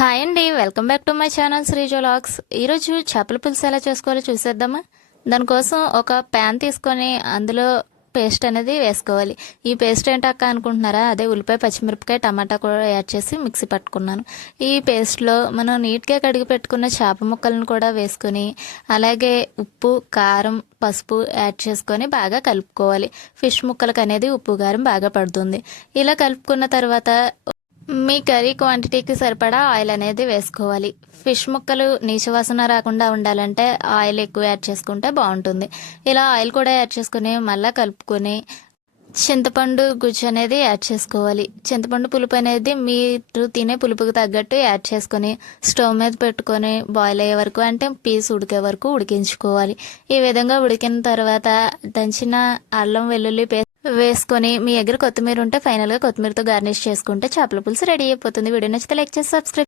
Hi అండి, welcome back to my channel Srijo vlogs. ఈరోజు చేపల పులుసు ఎలా చేసుకోవాలో చూసేద్దామా. దానికోసం ఒక ప్యాన్ తీసుకొని అందులో పేస్ట్ అనేది వేసుకోవాలి. ఈ పేస్ట్ ఏంటక్క అనుకుంటున్నారా? అదే ఉల్లిపాయ, పచ్చిమిరపకాయ, టమాటా కూడా యాడ్ చేసి మిక్సీ పట్టుకున్నాను. ఈ పేస్ట్లో మనం నీట్గా కడిగి పెట్టుకున్న చేప ముక్కలను కూడా వేసుకొని, అలాగే ఉప్పు, కారం, పసుపు యాడ్ చేసుకొని బాగా కలుపుకోవాలి. ఫిష్ ముక్కలకు అనేది ఉప్పు, కారం బాగా పడుతుంది. ఇలా కలుపుకున్న తర్వాత మీ కర్రీ క్వాంటిటీకి సరిపడా ఆయిల్ అనేది వేసుకోవాలి. ఫిష్ ముక్కలు నీచు వాసన రాకుండా ఉండాలంటే ఆయిల్ ఎక్కువ యాడ్ చేసుకుంటే బాగుంటుంది. ఇలా ఆయిల్ కూడా యాడ్ చేసుకుని మళ్ళీ కలుపుకొని చింతపండు గుజ్జు అనేది యాడ్ చేసుకోవాలి. చింతపండు పులుపు అనేది మీరు తినే పులుపుకి తగ్గట్టు యాడ్ చేసుకొని స్టవ్ మీద పెట్టుకొని బాయిల్ అయ్యే వరకు, అంటే పీస్ ఉడికే వరకు ఉడికించుకోవాలి. ఈ విధంగా ఉడికిన తర్వాత దంచిన అల్లం వెల్లుల్లి పేస్ట్ వేసుకొని మీ దగ్గర కొత్తిమీర ఉంటే ఫైనల్గా కొత్తిమీరతో గార్నిష్ చేసుకుంటే చేపల పులుసు రెడీ అయిపోతుంది. వీడియో నచ్చితే లైక్ చేసి సబ్స్క్రైబ్